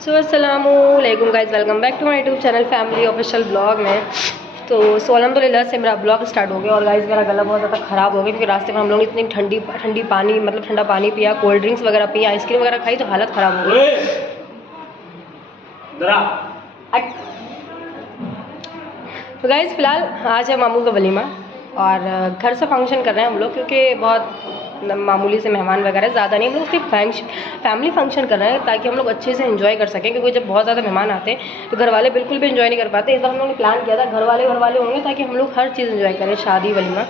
सो अस्सलामुअलैकुम guys, welcome back to my YouTube channel family official blog में। तो अल्हम्दुलिल्लाह से मेरा ब्लॉग स्टार्ट हो गया। और गाइस मेरा गला बहुत ज़्यादा ख़राब हो गया क्योंकि रास्ते में हम लोग ने इतनी ठंडी पानी मतलब ठंडा पानी पिया, कोल्ड ड्रिंक्स वगैरह पी, आइसक्रीम वगैरह खाई, तो हालत ख़राब हो गई। तो गाइस फ़िलहाल आज है मामू का वलीमा और घर से फंक्शन कर रहे हैं हम लोग क्योंकि बहुत मामूली से मेहमान वगैरह ज़्यादा नहीं, हम लोग सिर्फ फैमिली फंक्शन कर रहे हैं ताकि हम लोग अच्छे से एंजॉय कर सकें। क्योंकि जब बहुत ज़्यादा मेहमान आते हैं तो घर वाले बिल्कुल भी एंजॉय नहीं कर पाते। इस बार हम लोगों ने प्लान किया था घर वाले होंगे ताकि हम लोग हर चीज़ एंजॉय करें, शादी वलीमा।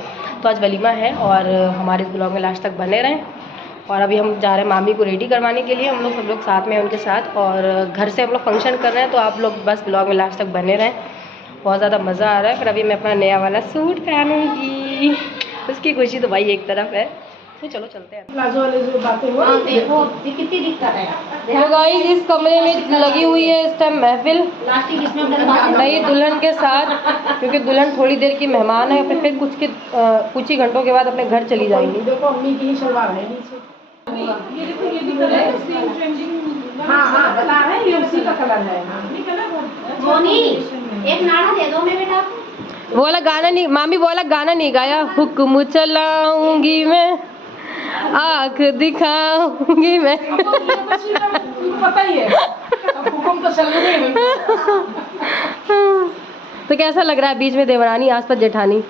तो आज वलीमा है और हमारे इस ब्लॉग में लास्ट तक बने रहें। और अभी हम जा रहे हैं मामी को रेडी करवाने के लिए, हम लोग सब लोग साथ में उनके साथ, और घर से हम लोग फंक्शन कर रहे हैं। तो आप लोग बस ब्लॉग में लास्ट तक बने रहें, बहुत ज़्यादा मज़ा आ रहा है। फिर अभी मैं अपना नया वाला सूट पहनूंगी, उसकी खुशी तो भाई एक तरफ है। तो चलो चलते हैं। प्लाजो वाले जो बातें हो देखो कितनी दिक्कत है। तो गाइस इस कमरे में लगी हुई है इस टाइम महफिल नई दुल्हन के साथ, क्योंकि दुल्हन थोड़ी देर की मेहमान है, फिर कुछ ही घंटों के बाद अपने घर चली जाएंगी। देखो अम्मी की ही सलवार है नीचे, ये देखो ये भी कलर है सेम ट्रेंडिंग। हाँ बता रहे हैं, ये उसी का कलर है। एक नारा दे दो मैं बेटा। वो वाला गाना नहीं मामी, वो वाला गाना नहीं गाया। हुक्म चलाऊंगी मैं, आँख दिखाऊंगी मैं। पता ही है हुक्म तो चलने में। तो कैसा लग रहा है बीच में देवरानी आसपास जेठानी?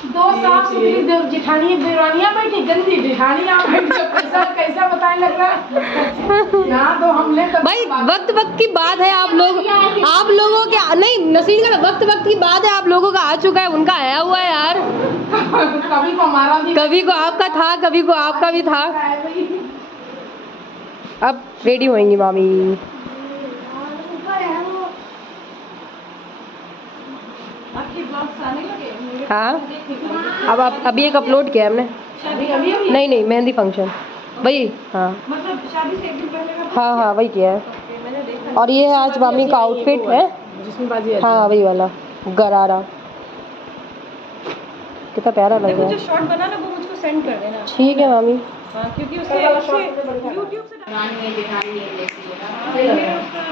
दो साफ सुथरी जेठानी देवरानियां बैठी, गंदी जेठानियां कैसा कैसा बताने लग रहा है यहाँ। तो हम ले भाई वक्त की बात है। आप लोगों के नहीं नसीन का वक्त की बात है। आप लोगों का आ चुका है, उनका आया हुआ है यार। कभी को हमारा भी, कभी को आपका था, कभी को आपका भी था। अब रेडी होएंगी मामी। हाँ अब आप अभी एक अपलोड किया हमने। नहीं मेहंदी फंक्शन वही। हाँ मतलब शादी से एक दिन पहले। हाँ वही किया है। और ये है आज मामी का आउटफिट है जिसमें बाजी है। हाँ वही वाला गरारा, कितना प्यारा लग रहा है। जो शॉट बना ना वो मुझको सेंड कर देना। ठीक है मामी। हाँ क्योंकि उससे YouTube से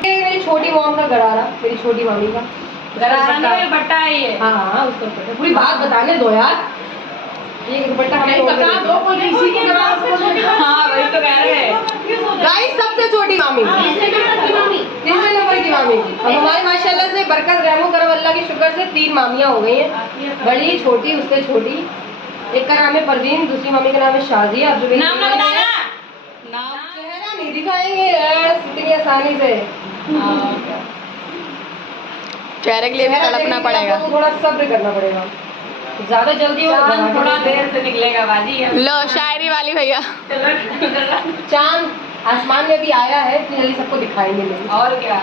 मेरी छोटी मॉम का गरारा, मेरी छोटी मामी का बट्टा है ये। हाँ उसको पूरी बात बताने दो यार। ये दुपट्टा हमें बता दो कोई किसी को गरारा। हाँ वही तो कह रहे हैं गाइस, सबसे छोटी मामी, तीसरे नंबर की मामी। अब हमारे माशाल्लाह से बरकत रहमो करम अल्लाह की शुक्र से 3 मामियाँ हो गई हैं, बड़ी छोटी उससे छोटी। एक का नाम है परवीन, दूसरी मामी का नाम है शाजिया। नाम ना बताना, नाम चेहरा नहीं दिखाएंगे इतनी आसानी से, चेहरे के लिए भी तड़पना पड़ेगा, थोड़ा सब्र करना पड़ेगा। ज्यादा जल्दी हो थोड़ा देर से निकलेगा बाजी। लो शायरी वाली भैया, चांद आसमान में भी आया है, इतनी जल्दी सबको दिखाएंगे नहीं। और क्या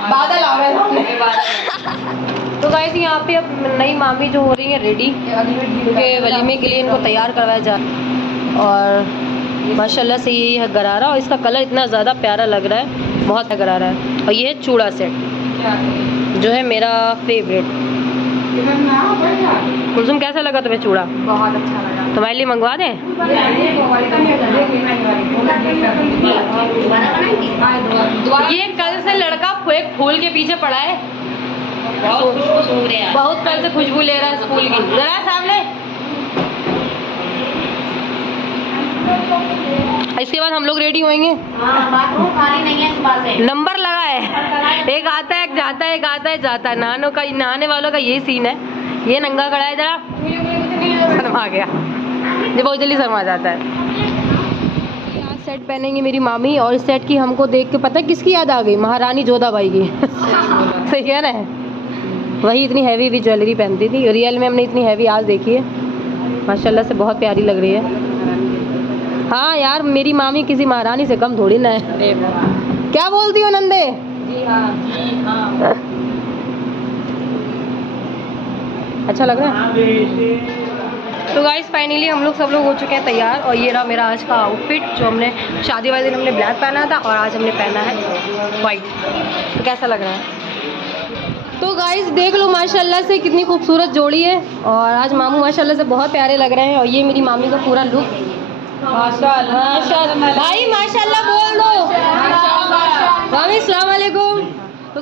बादल आ रहे हैं। तो गाइस यहाँ पे अब नई मामी जो हो रही है रेडी, क्योंकि वलीमे के लिए इनको तैयार करवाया जा। और माशाल्लाह से ये है गरारा, और इसका कलर इतना ज़्यादा प्यारा लग रहा है, बहुत गरारा है। और ये है चूड़ा सेट जो है मेरा फेवरेट। कुलसुम कैसा लगा तुम्हें चूड़ा? बहुत अच्छा लगा। तुम्हारे लिए मंगवा दें? ये कल से लड़का एक फूल के पीछे पड़ा है, बहुत कल से खुशबू ले रहा है इस फूल की। जरा सामने। इसके बाद हम लोग रेडी होंगे। बाथरूम खाली नहीं है सुबह से। नंबर लगा है, एक आता है एक जाता है, एक आता है जाता है। नहाने वालों का यही सीन है। ये नंगा खड़ा है, जरा शर्मा गया, ये बहुत जल्दी शर्मा जाता है। आज सेट पहनेंगी मेरी मामी, और इस सेट की हमको देख के पता है किसकी याद आ गई? महारानी जोधाबाई की। सही कह रहे हैं, वही इतनी हैवी भी ज्वेलरी पहनती थी। रियल में हमने इतनी हैवी आज देखी है, माशाल्लाह से बहुत प्यारी लग रही है। हाँ यार मेरी मामी किसी महारानी से कम थोड़ी ना है। क्या बोलती हो नंदे? जी हाँ जी हाँ। अच्छा लग रहा है। तो गाइस फाइनली हम लोग सब लोग हो चुके हैं तैयार, और ये रहा मेरा आज का आउटफिट जो हमने शादी वाले दिन हमने ब्लैक पहना था और आज हमने पहना है वाइट। तो कैसा लग रहा है? तो गाइस देख लो माशाल्लाह से कितनी खूबसूरत जोड़ी है, और आज मामू माशाल्लाह से बहुत प्यारे लग रहे हैं। और ये मेरी मामी का पूरा लुक, माशाल्लाह भाई माशाल्लाह बोल दो।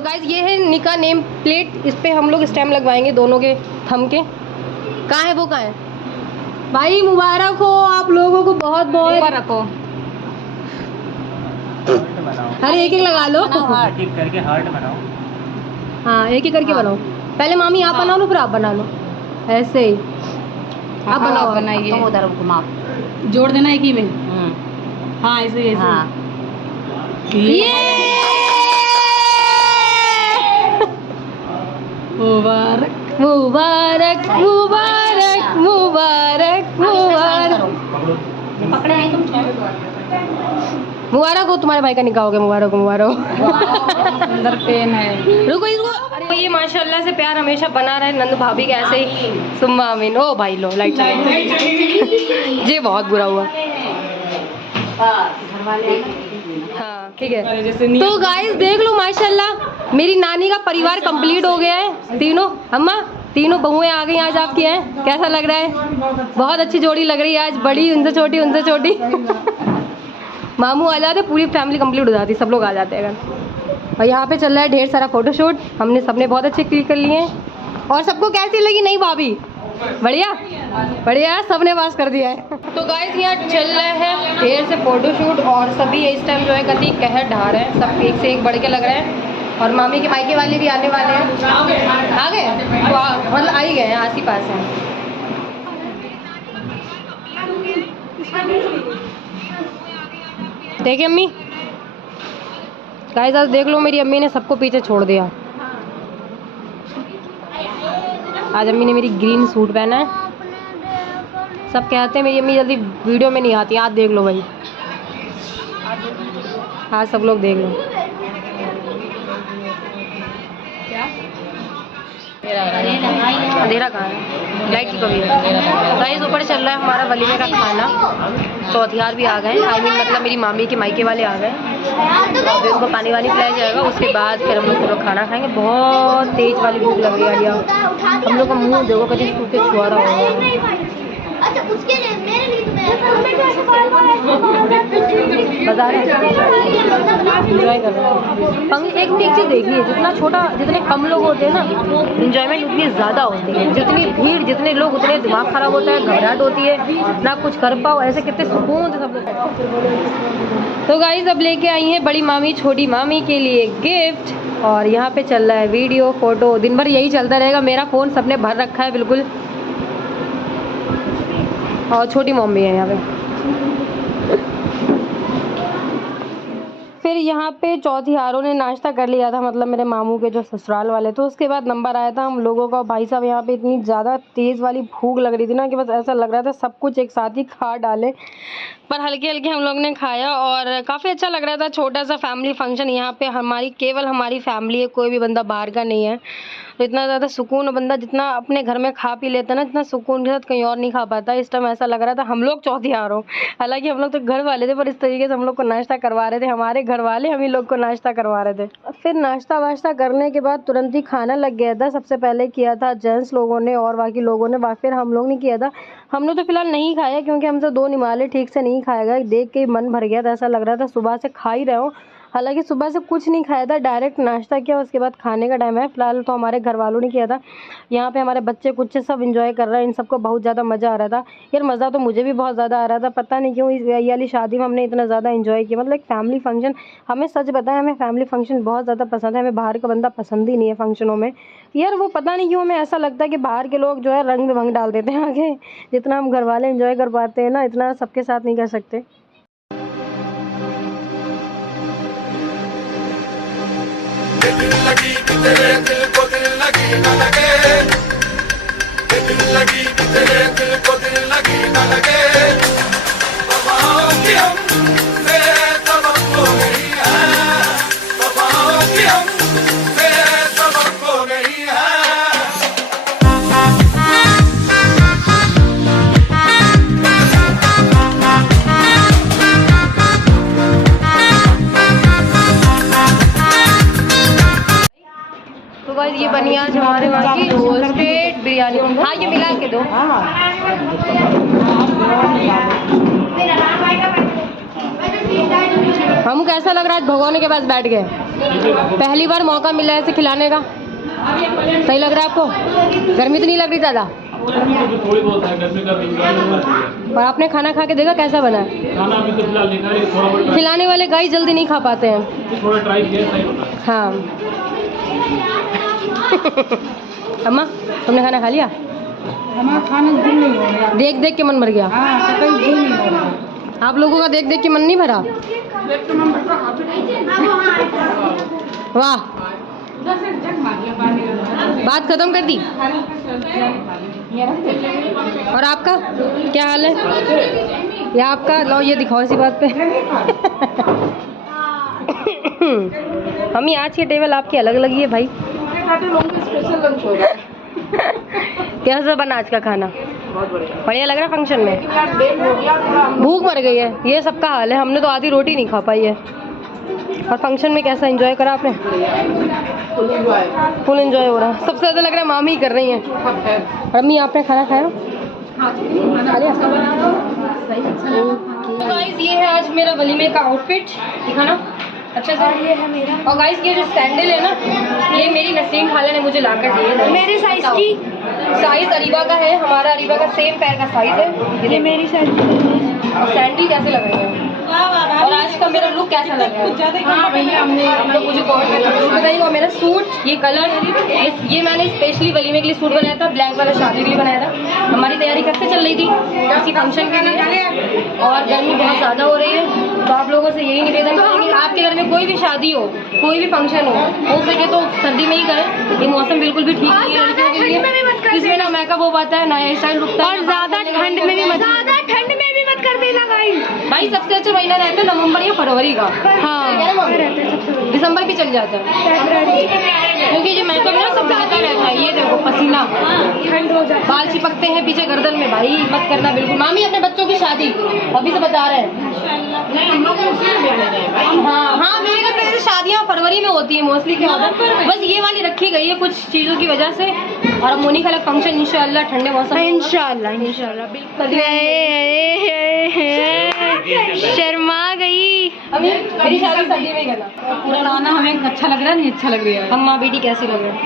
गाइस ये है निका नेम प्लेट, इस पे हम लोग स्टैम्प लगवाएंगे दोनों के थंब के। कहाँ है वो, कहाँ है भाई? मुबारक हो आप लोगों को, बहुत बहुत रखो। अरे एक एक लगा लो, एक एक करके हार्ट बनाओ। हाँ एक एक करके बनाओ। पहले मामी आप बना लो, फिर आप बना लो, ऐसे ही आप बनाओ। बनाइए, उधर घुमा जोड़ देना एक ही में। हाँ ऐसे ऐसे। मुबारक मुबारक मुबारक मुबारक मुबारक पकड़े हैं तुम। मुबारक हो, तुम्हारे भाई का निकाह हो गया, मुबारक हो, मुबारक हो। अंदर पेन है। रुको इसको। अरे ये माशाल्लाह से प्यार हमेशा बना रहे नंद भाभी का, ऐसे ही सुम्मा आमीन। ओ भाई लो लाइट चली, ये बहुत बुरा हुआ। हाँ ठीक है। तो गाइस देख लो माशाल्लाह मेरी नानी का परिवार कंप्लीट हो गया है। तीनों अम्मा, तीनों बहुएं आ गई आज आपकी हैं। कैसा लग रहा है? बहुत अच्छी जोड़ी लग रही है आज, बड़ी उनसे छोटी, उनसे छोटी। मामू आ जाते पूरी फैमिली कंप्लीट हो जाती, सब लोग आ जाते हैं अगर। और यहाँ पे चल रहा है ढेर सारा फोटोशूट, हमने सबने बहुत अच्छे क्लिक कर लिए हैं। और सबको कैसी लगी नई भाभी? बढ़िया बढ़िया, सबने पास कर दिया है। तो गाइस यहाँ चल रहा है ढेर से फोटोशूट और सभी इस टाइम जो है कति कहर ढा रहे हैं, सब एक से एक बढ़ के लग रहे हैं। और मामी के मायके वाले भी आने वाले हैं। आ गए मतलब आ ही गए हैं, आस ही पास हैं। देखिए अम्मी, गाइस आज देख लो मेरी अम्मी ने सबको पीछे छोड़ दिया। आज अम्मी ने मेरी ग्रीन सूट पहना है। सब कहते हैं मेरी अम्मी जल्दी वीडियो में नहीं आती, आज देख लो भाई, आज सब लोग देख लो। अंधेरा कहाँ है? लाइट की कमी है। गाइस ऊपर चल रहा है हमारा वलीमे का खाना। चौथियार भी आ गए, आई मीन मतलब मेरी मामी के मायके वाले आ गए। अभी उनको पानी वानी पिलाया जाएगा, उसके बाद फिर हम लोग खाना खाएंगे। बहुत तेज वाली भूख लग रही है। हम लोग का मुँह देखो कभी सूखे छुआरा हो गया। अच्छा उसके लिए मेरे लिए तो बाजार इंजॉय कर रहे हैं। एक चीज़ देखिए, जितना छोटा, जितने कम लोग होते हैं ना, इंजॉयमेंट उतनी ज़्यादा होती है। जितनी भीड़, जितने लोग, उतने दिमाग खराब होता है, घबराहट होती है, ना कुछ कर पाओ। ऐसे कितने सुकून से सब लोग। तो गाइस अब लेके आई हैं बड़ी मामी छोटी मामी के लिए गिफ्ट, और यहाँ पे चल रहा है वीडियो फोटो। दिन भर यही चलता रहेगा, मेरा फ़ोन सबने भर रखा है बिल्कुल। और छोटी मम्मी है यहाँ पे। फिर यहाँ पे चौथियारों ने नाश्ता कर लिया था, मतलब मेरे मामू के जो ससुराल वाले। तो उसके बाद नंबर आया था हम लोगों का। भाई साहब यहाँ पे इतनी ज़्यादा तेज़ वाली भूख लग रही थी ना कि बस ऐसा लग रहा था सब कुछ एक साथ ही खा डालें, पर हल्के हल्के हम लोग ने खाया और काफ़ी अच्छा लग रहा था। छोटा सा फैमिली फंक्शन यहाँ पे, हमारी केवल हमारी फैमिली है, कोई भी बंदा बाहर का नहीं है। तो इतना ज़्यादा सुकून बंदा जितना अपने घर में खा पी लेता है ना, इतना सुकून के साथ कहीं और नहीं खा पाता। इस टाइम ऐसा लग रहा था हम लोग चौथियार हो। हालांकि हम लोग तो घर वाले थे, पर इस तरीके से हम लोग को नाश्ता करवा रहे थे हमारे घर वाले, हम ही लोग को नाश्ता करवा रहे थे। फिर नाश्ता वाश्ता करने के बाद तुरंत ही खाना लग गया था। सबसे पहले किया था जेंट्स लोगों ने और बाकी लोगों ने, फिर हम लोग ने किया था। हम लोग तो फिलहाल नहीं खाया क्योंकि हमसे 2 निमाले ठीक से नहीं खाया गया। देख के मन भर गया था, ऐसा लग रहा था सुबह से खा ही रहे हो। हालांकि सुबह से कुछ नहीं खाया था, डायरेक्ट नाश्ता किया, उसके बाद खाने का टाइम है। फिलहाल तो हमारे घर वालों ने किया था। यहाँ पे हमारे बच्चे कुछ सब एंजॉय कर रहे हैं, इन सबको बहुत ज़्यादा मज़ा आ रहा था। यार मज़ा तो मुझे भी बहुत ज़्यादा आ रहा था, पता नहीं क्यों ये वाली शादी में हमने इतना ज़्यादा एंजॉय किया। मतलब एक फैमिली फंक्शन, हमें सच बताएं हमें फैमिली फंक्शन बहुत ज़्यादा पसंद है। हमें बाहर का बंदा पसंद ही नहीं है फंक्शनों में। यार वो पता नहीं क्यों हमें ऐसा लगता है कि बाहर के लोग जो है रंग में भंग डाल देते हैं आगे। जितना हम घर वाले एंजॉय कर पाते हैं ना, इतना सबके साथ नहीं कर सकते। दिल लगी तेरे दिल को दिल लगी न लगे, दिल लगी तेरे दिल को दिल लगी न लगे। वफाओं की हमसे सबक को नहीं है, वफाओं की हमसे सबक को नहीं है। तो गाइस ये बनी आज हमारे वहाँ की रोस्टेड बिरयानी। हाँ ये मिला के दो। हम कैसा लग रहा है भगवान के पास बैठ गए। पहली बार मौका मिला है इसे खिलाने का, सही लग रहा है आपको? गर्मी तो नहीं लग रही ज़्यादा? थोड़ी बहुत है, गर्मी का भी। और आपने खाना खा के देखा कैसा बना है? खाना अभी तो फिलहाल नहीं खाया, थोड़ा बहुत खिलाने वाले गाइस जल्दी नहीं खा पाते हैं। थोड़ा ट्राई किया, सही बना। हाँ। अम्मा तुमने खाना खा लिया? हमारा खाने दिल नहीं हो रहा। देख देख के मन भर गया। हाँ तो कहीं दिल नहीं हो रहा। आप लोगों का देख देख के मन नहीं भरा? वाह, बात खत्म कर दी। और आपका क्या हाल है? या आपका लो ये दिखाओ इसी बात पे। मम्मी आज की टेबल आपकी अलग लगी है भाई। स्पेशल लंच हो रहा है। कैसा बना आज का खाना? बहुत बढ़िया। बढ़िया लग रहा है फंक्शन में? लेट हो गया थोड़ा, भूख मर गई है, ये सबका हाल है। हमने तो आधी रोटी नहीं खा पाई है। और फंक्शन में कैसा एंजॉय करा आपने? Full enjoy. फुल एंजॉय हो रहा है। सबसे ज़्यादा लग रहा है मामी ही कर रही हैं। और अम्मी आपने खाना खाया? खा लिया? तो गाइस ये है आज मेरा वलीमे का आउटफिट, दिखाना अच्छा से। ये है मेरा। और गाइस ये जो सैंडल है ना, ये मेरी नसीम खाला ने मुझे लाकर दिए थे। मेरे साइज की। साइज अरीबा का है, हमारा अरीबा का सेम पैर का साइज है। ये मेरी साइज और सैंडल कैसे लग रहे हैं? और आज का मेरा लुक कैसा लग रहा है? हाँ भैया हमने आप लोग मुझे कमेंट में जरूर बताइए। और मेरा सूट, ये कलर, ये मैंने स्पेशली वलीमे के लिए सूट बनाया था, ब्लैक वाला शादी के लिए बनाया था। हमारी तैयारी कब से चल रही थी? किसी फंक्शन के लिए। और गर्मी बहुत ज़्यादा हो रही है, तो आप लोगों से यही निवेदन करेंगे, आपके घर में कोई भी शादी हो, कोई भी फंक्शन हो सके तो सर्दी में ही करें। ये मौसम बिल्कुल भी ठीक नहीं है लड़कियों के लिए। इसमें ना मेकअप हो पाता है, ना हेयर स्टाइल रुकता है। और ज़्यादा ठंड में भी मत कर देना भाई। सबसे अच्छा महीना रहता है नवंबर या फरवरी का। हाँ, दिसंबर भी चल जाता है, क्योंकि जो मेकअप है ना सब बहता रहता है। ये देखो पसीना, ठंड हो जाता है, बाल चिपकते हैं पीछे गर्दन में। भाई मत करना बिल्कुल। मामी अपने बच्चों की शादी अभी से बता रहे हैं। हाँ मेरे घर पे शादियाँ फरवरी में होती है मोस्टली। क्या होता है, बस ये वाली रखी गई है कुछ चीज़ों की वजह से। और अब मोनी खाला फंक्शन इंशाल्लाह ठंडे मौसम, इंशाल्लाह शर्मा गई। अभी मेरी शादी सर्दी में करना। पूरा गाना हमें अच्छा लग रहा है, नहीं अच्छा लग रहा है। हम माँ बेटी कैसी लग रहे हैं?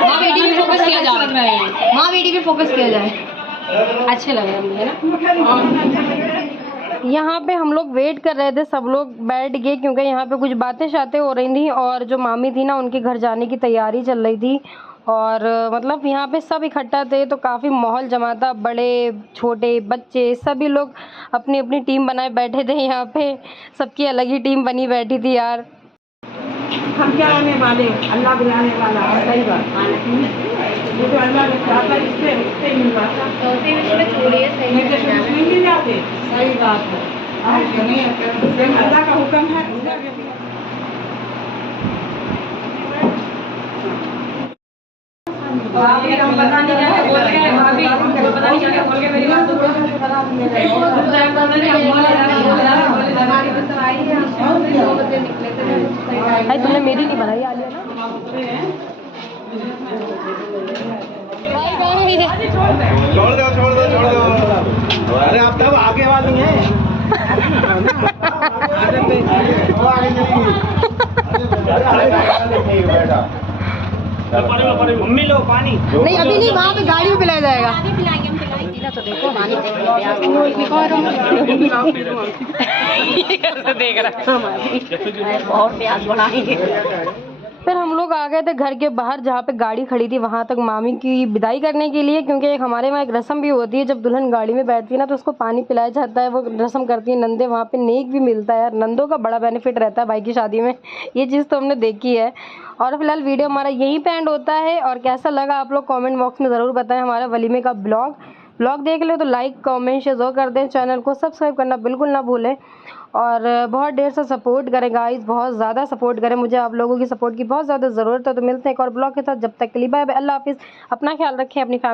माँ बेटी भी फोकस किया जाए, माँ बेटी भी फोकस किया जाए। अच्छे लग रहे हैं मुझे ना। यहाँ पे हम लोग वेट कर रहे थे, सब लोग बैठ गए क्योंकि यहाँ पे कुछ बातें शातें हो रही थी। और जो मामी थी ना, उनके घर जाने की तैयारी चल रही थी। और मतलब यहाँ पे सब इकट्ठा थे तो काफ़ी माहौल जमा था। बड़े छोटे बच्चे सभी लोग अपनी अपनी टीम बनाए बैठे थे। यहाँ पे सबकी अलग ही टीम बनी बैठी थी यार। हम क्या आने वाले, अल्लाह भी आने वाला है। सही बात, ये तो अल्लाह ने चाहता इससे उससे मिल पाता। नहीं मिल जाते। सही बात है, अल्लाह का हुक्म है। भाई तुमने मेरी नहीं बनाई आलिया ना? छोड़ दो। अरे आप तब आगे वाली हैं। मम्मी लो पानी। नहीं अभी नहीं, वहाँ पे गाड़ी में पिलाया जाएगा। तो देखो देख रहा है बहुत प्यास बढ़ाएंगे। फिर हम लोग आ गए थे घर के बाहर जहाँ पे गाड़ी खड़ी थी, वहाँ तक मामी की विदाई करने के लिए। क्योंकि एक हमारे वहाँ एक रस्म भी होती है, जब दुल्हन गाड़ी में बैठती है ना तो उसको पानी पिलाया जाता है। वो रस्म करती है नंदे, वहाँ पे नेक भी मिलता है यार। नंदों का बड़ा बेनिफिट रहता है भाई की शादी में, ये चीज़ तो हमने देखी है। और फिलहाल वीडियो हमारा यहीं पे एंड होता है। और कैसा लगा आप लोग कमेंट बॉक्स में ज़रूर बताएं। हमारा वलीमे का ब्लॉग देख ले तो लाइक कमेंट शेयर जरूर कर दें। चैनल को सब्सक्राइब करना बिल्कुल ना भूलें। और बहुत देर से सपोर्ट करें गाइस, बहुत ज़्यादा सपोर्ट करें। मुझे आप लोगों की सपोर्ट की बहुत ज़्यादा ज़रूरत है। तो मिलते हैं एक और ब्लॉग के साथ, जब तक के लिए बाय बाय, अल्लाह हाफिज़। अपना ख्याल रखें, अपनी फैमिली